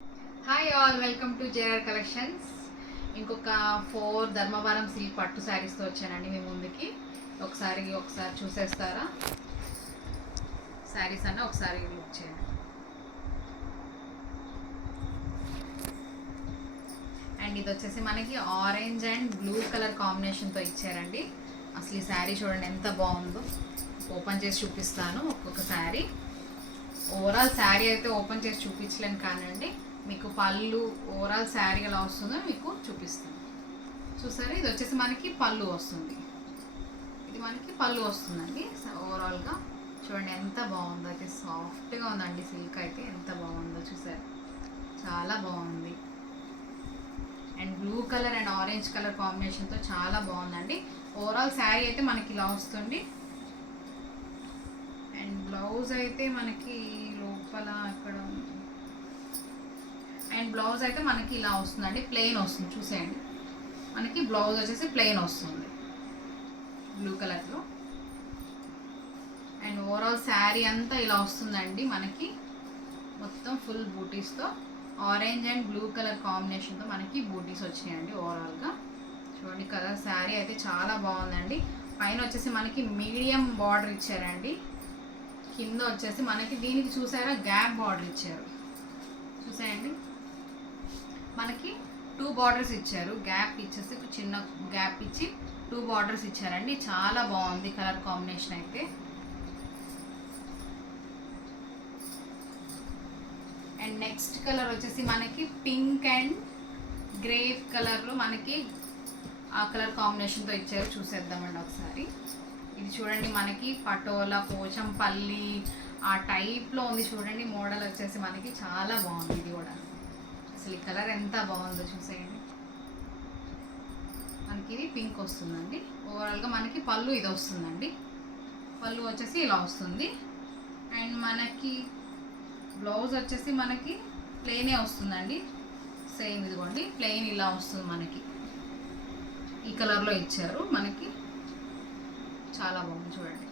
Hi all, welcome to JR collections. ఇంకొక 4 Dharmavaram silk పట్టు శారీస్తో వచ్చానండి మీ ముందుకి. ఒకసారి చూసేస్తారా? శారీస్ అన్న ఒకసారి లుక్ చేయండి. అండ్ ఇది వచ్చేసి మనకి ఆరెంజ్ అండ్ బ్లూ కలర్ కాంబినేషన్తో ఇచ్చారండి. అసలు ఈ శారీ చూడండి ఎంత బాగుందో. ఓపెన్ చేసి చూపిస్తాను ఒక్కొక్క శారీ. ఓవరాల్ శారీ అయితే ఓపెన్ చేసి చూపించలేను కానండి, మీకు పళ్ళు ఓవరాల్ శారీ ఎలా వస్తుందో మీకు చూపిస్తాను. చూసారా, ఇది వచ్చేసి మనకి పళ్ళు వస్తుంది. ఇది మనకి పళ్ళు వస్తుందండి. ఓవరాల్గా చూడండి ఎంత బాగుందో. అయితే సాఫ్ట్గా ఉందండి సిల్క్ అయితే, ఎంత బాగుందో చూసారు, చాలా బాగుంది. And blue colour and orange colour కాంబినేషన్తో చాలా బాగుందండి. ఓవరాల్ శారీ అయితే మనకి ఇలా వస్తుంది. అండ్ బ్లౌజ్ అయితే మనకి లోపల అక్కడ, అండ్ బ్లౌజ్ అయితే మనకి ఇలా వస్తుందండి, ప్లెయిన్ వస్తుంది. చూసేయండి, మనకి బ్లౌజ్ వచ్చేసి ప్లెయిన్ వస్తుంది బ్లూ కలర్లో. అండ్ ఓవరాల్ శారీ అంతా ఇలా వస్తుందండి మనకి, మొత్తం ఫుల్ బూటీస్తో. ఆరెంజ్ అండ్ బ్లూ కలర్ కాంబినేషన్తో మనకి బూటీస్ వచ్చినాయండి ఓవరాల్గా. చూడండి, కలర్ శారీ అయితే చాలా బాగుందండి. పైన వచ్చేసి మనకి మీడియం బార్డర్ ఇచ్చారండి. కింద వచ్చేసి మనకి దీనికి చూసారా గ్యాప్ బార్డర్ ఇచ్చారు. చూసేయండి, మనకి 2 బార్డర్స్ ఇచ్చారు. గ్యాప్ ఇచ్చేసి చిన్న గ్యాప్ ఇచ్చి 2 బార్డర్స్ ఇచ్చారండి. చాలా బాగుంది కలర్ కాంబినేషన్ అయితే. అండ్ నెక్స్ట్ కలర్ వచ్చేసి మనకి పింక్ అండ్ గ్రేప్ కలర్లో మనకి ఆ కలర్ కాంబినేషన్తో ఇచ్చారు. చూసేద్దామండి ఒకసారి. ఇది చూడండి, మనకి పటోలా పోచంపల్లి ఆ టైప్లో ఉంది చూడండి. మోడల్ వచ్చేసి మనకి చాలా బాగుంది. ఇది కూడా అసలు ఈ కలర్ ఎంత బాగుందో చూసేయండి. మనకి ఇది పింక్ వస్తుందండి. ఓవరాల్గా మనకి పళ్ళు ఇది వస్తుందండి. పళ్ళు వచ్చేసి ఇలా వస్తుంది. అండ్ మనకి బ్లౌజ్ వచ్చేసి మనకి ప్లెయినే వస్తుందండి. సేమ్ ఇదిగోండి, ప్లెయిన్ ఇలా వస్తుంది మనకి. ఈ కలర్లో ఇచ్చారు మనకి, చాలా బాగుంది చూడండి.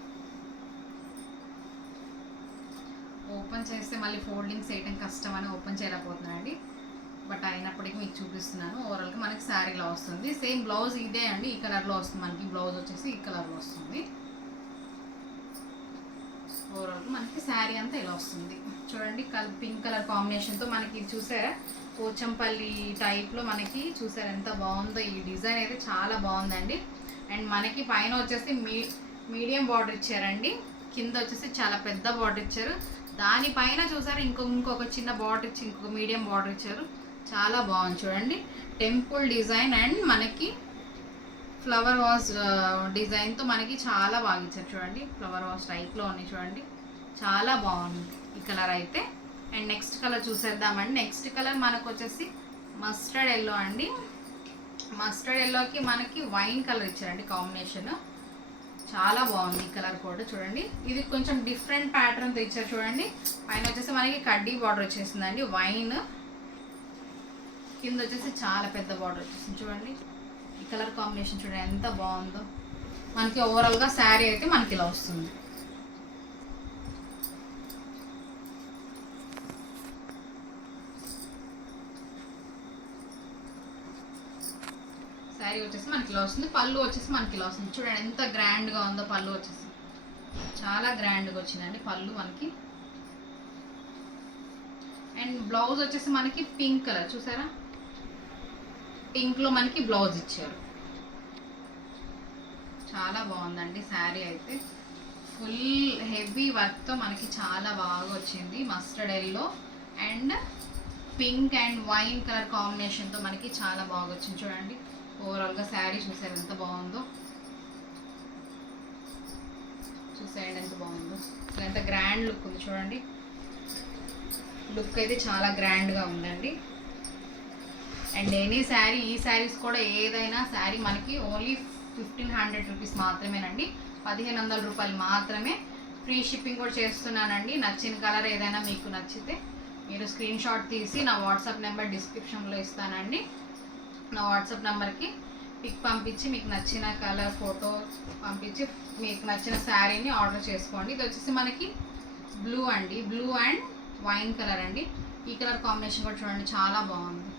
ఓపెన్ చేస్తే మళ్ళీ ఫోల్డింగ్స్ వేయడం కష్టం అని ఓపెన్ చేయలేకపోతున్నానండి, బట్ అయినప్పటికీ మీకు చూపిస్తున్నాను. ఓవరాల్గా మనకి శారీ ఇలా వస్తుంది. సేమ్ బ్లౌజ్ ఇదే అండి, ఈ కలర్లో వస్తుంది మనకి. బ్లౌజ్ వచ్చేసి ఈ కలర్లో వస్తుంది. ఓవరాల్గా మనకి శారీ అంతా ఇలా వస్తుంది చూడండి. పింక్ కలర్ కాంబినేషన్తో మనకి చూసారా పోచంపల్లి టైప్లో మనకి చూసారా ఎంత బాగుందో. ఈ డిజైన్ అయితే చాలా బాగుందండి. అండ్ మనకి పైన వచ్చేసి మీడియం బార్డర్ ఇచ్చారండి. కింద వచ్చేసి చాలా పెద్ద బార్డర్ ఇచ్చారు. దానిపైన చూసారా ఇంకొక చిన్న బార్డర్ ఇచ్చి ఇంకొక మీడియం బార్డర్ ఇచ్చారు. చాలా బాగుంది చూడండి. టెంపుల్ డిజైన్ అండ్ మనకి ఫ్లవర్ వాస్ డిజైన్తో మనకి చాలా బాగా ఇచ్చారు చూడండి. ఫ్లవర్ వాస్ టైప్లో ఉన్నాయి చూడండి, చాలా బాగుంది ఈ కలర్ అయితే. అండ్ నెక్స్ట్ కలర్ చూసేద్దామండి. నెక్స్ట్ కలర్ మనకు వచ్చేసి మస్టర్డ్ ఎల్లో అండి. మస్టర్డ్ ఎల్లోకి మనకి వైన్ కలర్ ఇచ్చారండి కాంబినేషన్. చాలా బాగుంది ఈ కలర్ కూడా చూడండి. ఇది కొంచెం డిఫరెంట్ ప్యాటర్న్తో ఇచ్చారు చూడండి. పైన వచ్చేసి మనకి కడ్డీ బార్డర్ వచ్చేసిందండి వైన్. కింద వచ్చేసి చాలా పెద్ద బార్డర్ వచ్చేసింది చూడండి. ఈ కలర్ కాంబినేషన్ చూడండి ఎంత బాగుందో. మనకి ఓవరాల్గా శారీ అయితే మనకి ఇలా వస్తుంది. శారీ వచ్చేసి మనకి ఇలా వస్తుంది. పళ్ళు వచ్చేసి మనకి ఇలా వస్తుంది చూడండి ఎంత గ్రాండ్గా ఉందో. పళ్ళు వచ్చేసి చాలా గ్రాండ్గా వచ్చిందండి పళ్ళు మనకి. అండ్ బ్లౌజ్ వచ్చేసి మనకి పింక్ కలర్ చూసారా, పింక్లో మనకి బ్లౌజ్ ఇచ్చారు. చాలా బాగుందండి శారీ అయితే. ఫుల్ హెవీ వర్క్తో మనకి చాలా బాగా వచ్చింది. Mustard yellow and pink and wine colour కాంబినేషన్తో మనకి చాలా బాగా వచ్చింది చూడండి. ఓవరాల్గా శారీ చూసారు ఎంత బాగుందో. చూసేయండి ఎంత బాగుందో, ఎంత గ్రాండ్ లుక్ ఉంది చూడండి. లుక్ అయితే చాలా గ్రాండ్గా ఉందండి. అండ్ ఎనీ శారీ, ఈ శారీస్ కూడా ఏదైనా శారీ మనకి ఓన్లీ 1500 రూపీస్ మాత్రమేనండి. 1500 రూపాయలు మాత్రమే. ఫ్రీ షిప్పింగ్ కూడా చేస్తున్నానండి. నచ్చిన కలర్ ఏదైనా మీకు నచ్చితే మీరు స్క్రీన్ షాట్ తీసి నా వాట్సాప్ నెంబర్ డిస్క్రిప్షన్లో ఇస్తానండి. నా వాట్సాప్ నెంబర్కి పిక్ పంపించి మీకు నచ్చిన కలర్ ఫోటో పంపించి మీకు నచ్చిన శారీని ఆర్డర్ చేసుకోండి. ఇది వచ్చేసి మనకి బ్లూ అండి, బ్లూ అండ్ వైన్ కలర్ అండి. ఈ కలర్ కాంబినేషన్ కూడా చూడండి చాలా బాగుంది.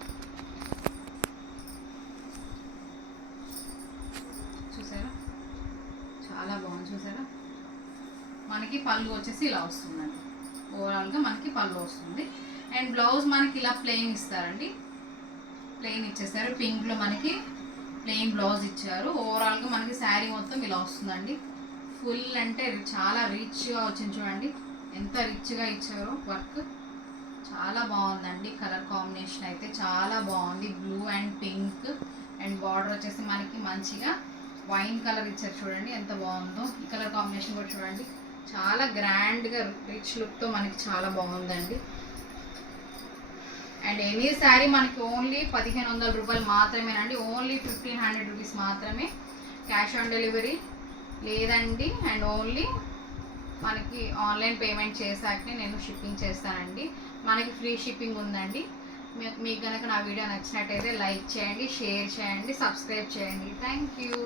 చూసారా చాలా బాగుంది. చూసారా మనకి పళ్ళు వచ్చేసి ఇలా వస్తుందండి. ఓవరాల్గా మనకి పళ్ళు వస్తుంది. అండ్ బ్లౌజ్ మనకి ఇలా ప్లెయిన్ ఇస్తారండి. ప్లెయిన్ ఇచ్చేసారు. పింక్లో మనకి ప్లెయిన్ బ్లౌజ్ ఇచ్చారు. ఓవరాల్గా మనకి శారీ మొత్తం ఇలా వస్తుందండి. ఫుల్ అంటే చాలా రిచ్గా వచ్చింది. చూడండి ఎంత రిచ్గా ఇచ్చారో వర్క్. చాలా బాగుందండి. కలర్ కాంబినేషన్ అయితే చాలా బాగుంది. Blue and pink and border వచ్చేసి మనకి మంచిగా వైన్ కలర్ ఇచ్చారు. చూడండి ఎంత బాగుందో. ఈ కలర్ కాంబినేషన్ కూడా చూడండి చాలా గ్రాండ్గా రిచ్ లుక్తో మనకి చాలా బాగుందండి. అండ్ ఎనీ శారీ మనకి ఓన్లీ 1500 రూపాయలు మాత్రమేనండి. ఓన్లీ 1500 రూపీస్ మాత్రమే. క్యాష్ ఆన్ డెలివరీ లేదండి. అండ్ ఓన్లీ మనకి ఆన్లైన్ పేమెంట్ చేశాకనే నేను షిప్పింగ్ చేస్తానండి. మనకి ఫ్రీ షిప్పింగ్ ఉందండి. మీకు కనుక నా వీడియో నచ్చినట్టయితే లైక్ చేయండి, షేర్ చేయండి, సబ్స్క్రైబ్ చేయండి. Thank you.